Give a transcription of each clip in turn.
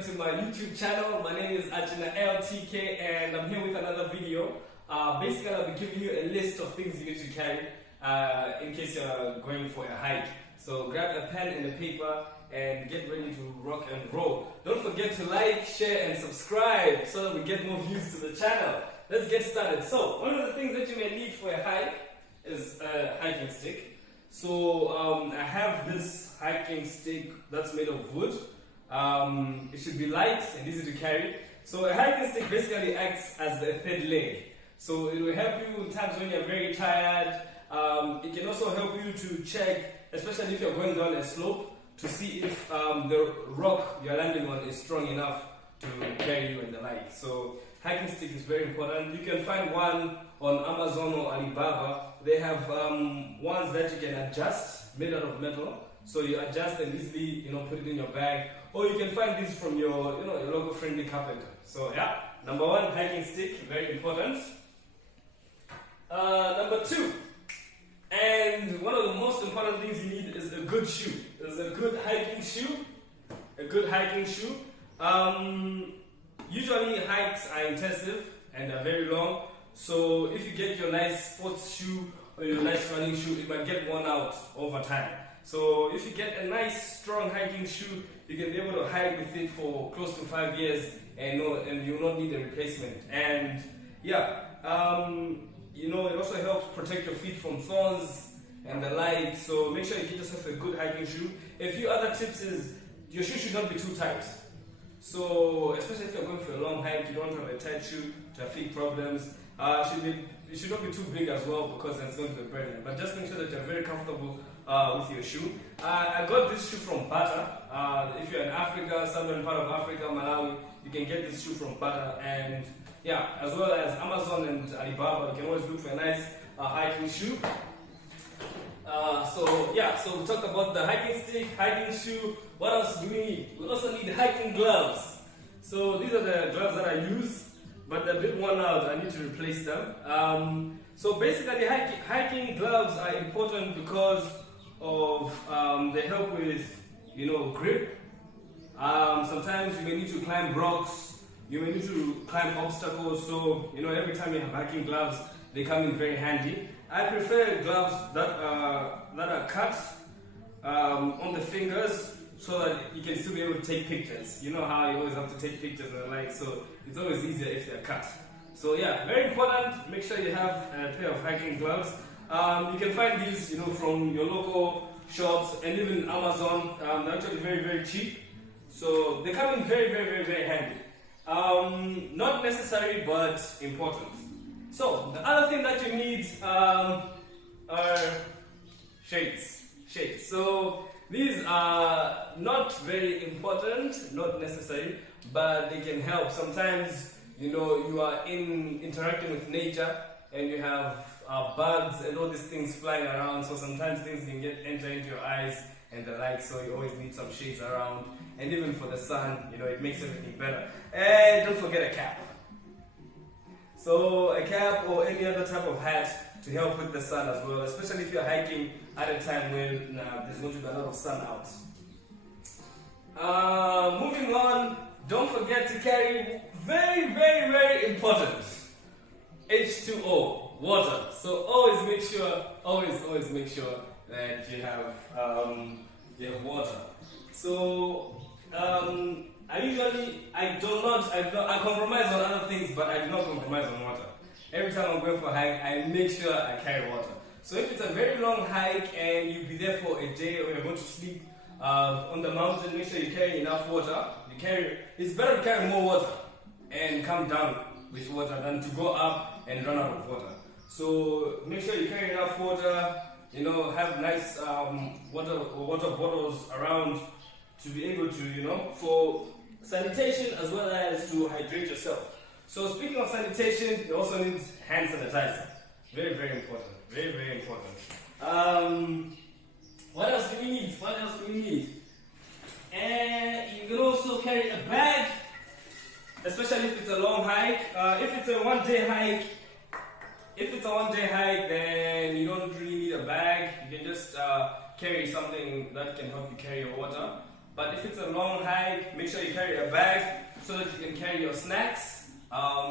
welcome to my YouTube channel. My name is Ajina LTK and I'm here with another video. Basically, I'll be giving you a list of things you need to carry in case you're going for a hike. So grab a pen and a paper and get ready to rock and roll. Don't forget to like, share and subscribe so that we get more views to the channel. Let's get started. So one of the things that you may need for a hike is a hiking stick. So I have this hiking stick that's made of wood. It should be light and easy to carry. So a hiking stick basically acts as a third leg. So it will help you in times when you're very tired. It can also help you to check, especially if you're going down a slope, to see if the rock you're landing on is strong enough to carry you and the like. So hiking stick is very important. You can find one on Amazon or Alibaba. They have ones that you can adjust, made out of metal. So you adjust and easily, put it in your bag. Or you can find these from your, your local friendly carpenter. So yeah, number one, hiking stick, very important. Number two, and one of the most important things you need is a good shoe. There's a good hiking shoe. A good hiking shoe. Usually hikes are intensive and are very long. So if you get your nice sports shoe or your nice running shoe, it might get worn out over time. So if you get a nice strong hiking shoe, you can be able to hike with it for close to 5 years and you will not need a replacement. And yeah, it also helps protect your feet from thorns and the like. So make sure you get yourself a good hiking shoe. A few other tips is your shoe should not be too tight. So especially if you're going for a long hike, you don't have a tight shoe to have feet problems. It should not be too big as well because it's going to be burning. But just make sure that you're very comfortable with your shoe. I got this shoe from Bata. If you're in Africa, southern part of Africa, Malawi, you can get this shoe from Bata. And yeah, as well as Amazon and Alibaba, you can always look for a nice hiking shoe. So we talked about the hiking stick, hiking shoe. What else do we need? We also need hiking gloves. So these are the gloves that I use, but they're a bit worn out. I need to replace them. So basically, hiking gloves are important because of they help with grip. Sometimes you may need to climb rocks. You may need to climb obstacles. So every time you have hiking gloves, they come in very handy. I prefer gloves that are cut on the fingers so that you can still be able to take pictures. You know how you always have to take pictures and the like, so it's always easier if they're cut. So yeah, very important. Make sure you have a pair of hiking gloves. You can find these, from your local shops and even Amazon. They're actually very, very cheap. So they come in very, very, very, very handy. Not necessary, but important. So the other thing that you need are shades. So these are not very important, not necessary, but they can help. Sometimes you are interacting with nature and you have bugs and all these things flying around. So sometimes things can enter into your eyes and the like. So you always need some shades around. And even for the sun, it makes everything better. And don't forget a cap. So a cap or any other type of hat to help with the sun as well, especially if you're hiking at a time when there's going to be a lot of sun out. Moving on, don't forget to carry very, very, very important H2O, water. So always make sure that you have water. So I compromise on other things, but I do not compromise on water. Every time I'm going for a hike, I make sure I carry water. So if it's a very long hike and you'll be there for a day or you're going to sleep on the mountain, make sure you carry enough water. It's better to carry more water and come down with water than to go up and run out of water. So make sure you carry enough water, have nice water bottles around to be able to, for sanitation as well as to hydrate yourself. So speaking of sanitation, you also need hand sanitizer. Very, very important. Very, very important. What else do we need? And you can also carry a bag, especially if it's a long hike. If it's a one-day hike, then you don't really need a bag. You can just carry something that can help you carry your water. But if it's a long hike, make sure you carry a bag so that you can carry your snacks. At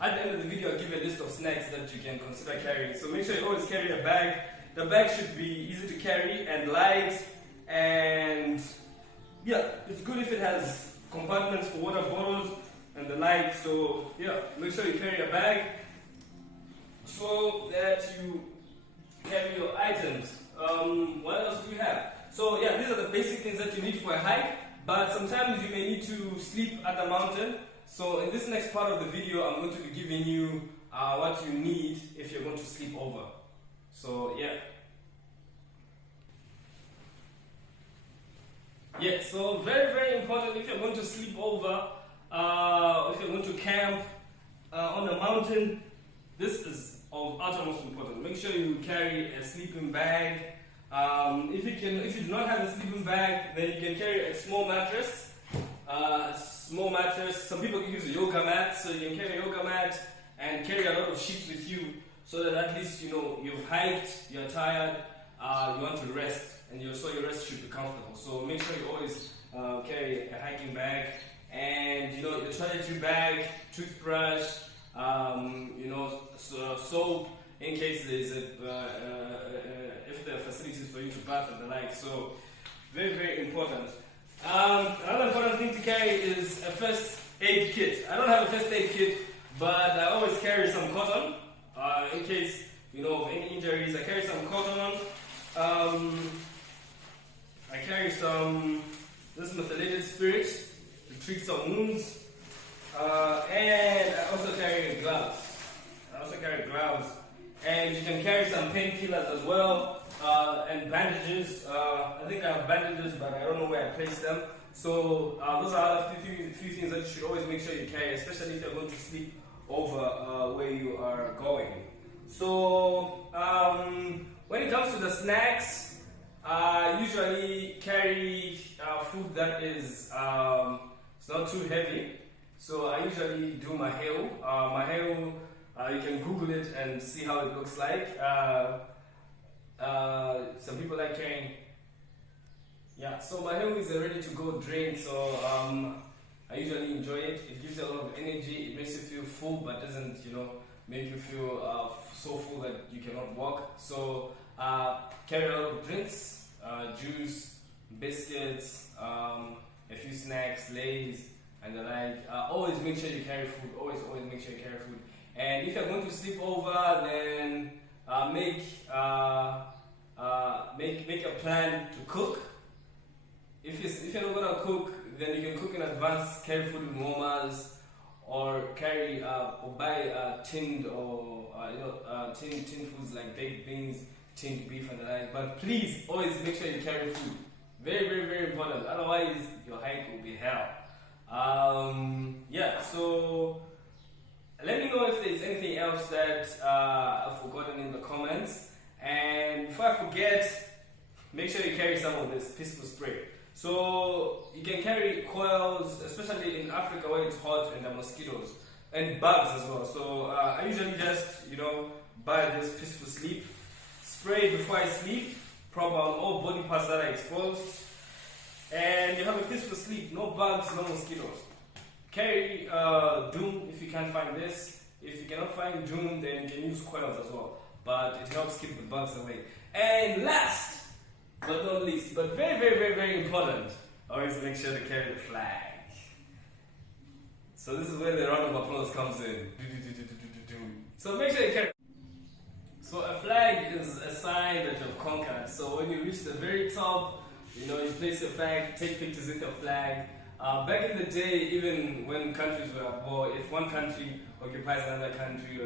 the end of the video, I'll give you a list of snacks that you can consider carrying. So make sure you always carry a bag. The bag should be easy to carry and light, and yeah, it's good if it has compartments for water bottles and the like. So yeah, make sure you carry a bag so that you carry your items. What else do you have? So yeah, these are the basic things that you need for a hike, but sometimes you may need to sleep at the mountain. So in this next part of the video, I'm going to be giving you what you need if you're going to sleep over. So yeah. Yeah, so very, very important if you're going to sleep over, if you're going to camp on the mountain, this is of uttermost importance. Make sure you carry a sleeping bag. If you do not have a sleeping bag, then you can carry a small mattress. Some people can use a yoga mat, so you can carry a yoga mat and carry a lot of sheets with you, so that at least you know you've hiked, you're tired, you want to rest, and so your rest should be comfortable. So make sure you always carry a hiking bag, and your toiletry bag, toothbrush, soap in case there's if there are facilities for you to bath and the like. So very, very important. Another important thing to carry is a first aid kit. I don't have a first aid kit, but I always carry some cotton in case of any injuries. I carry some cotton. I carry this methylated spirit to treat some wounds, and I also carry gloves. And you can carry some painkillers as well, and bandages. I think I have bandages, but I don't know where I place them. So those are a few things that you should always make sure you carry, especially if you're going to sleep over where you are going. So when it comes to the snacks, I usually carry food that is it's not too heavy. So I usually do maheu. You can Google it and see how it looks like. Some people like carrying. Yeah, so maheu is a ready-to-go drink. So I usually enjoy it. It gives you a lot of energy. It makes you feel full, but doesn't make you feel so full that you cannot walk. So carry a lot of drinks, juice, biscuits, a few snacks, Lays, and the like. Always make sure you carry food. Always make sure you carry food. And if you're going to sleep over, then make a plan to cook. If you're not gonna cook, then you can cook in advance. Carry food in warmers, or carry or buy tinned foods like baked beans, tinned beef, and the like. But please always make sure you carry food. Very, very, very important. Otherwise, your hike will be hell. Yeah. So let me know if there's anything else that I've forgotten in the comments. And before I forget, make sure you carry some of this peaceful spray. So you can carry coils, especially in Africa where it's hot, and the mosquitoes and bugs as well. So I usually just buy this peaceful sleep spray before I sleep, proper on all body parts that are exposed, and you have a peaceful sleep. No bugs, no mosquitoes. Carry Doom if you can't find this. If you cannot find Doom, then you can use coils as well. But it helps keep the bugs away. And last but not least, but very, very, very, very important, always make sure to carry the flag. So this is where the round of applause comes in. So make sure you carry. So a flag is a sign that you've conquered. So when you reach the very top, you place your flag, take pictures with your flag. Back in the day, even when countries were at war, if one country occupies another country,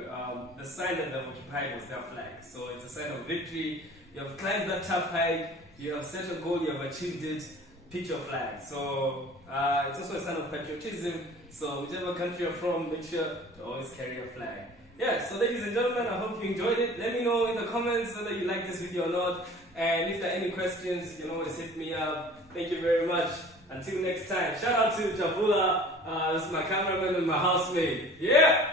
the sign that they've occupied was their flag. So it's a sign of victory. You have climbed that tough hike, you have set a goal, you have achieved it, pick your flag. So it's also a sign of patriotism. So whichever country you're from, make sure to always carry your flag. Yeah, so ladies and gentlemen, I hope you enjoyed it. Let me know in the comments whether you like this video or not. And if there are any questions, you can always hit me up. Thank you very much. Until next time, shout out to Javula, this is my cameraman and my housemate. Yeah!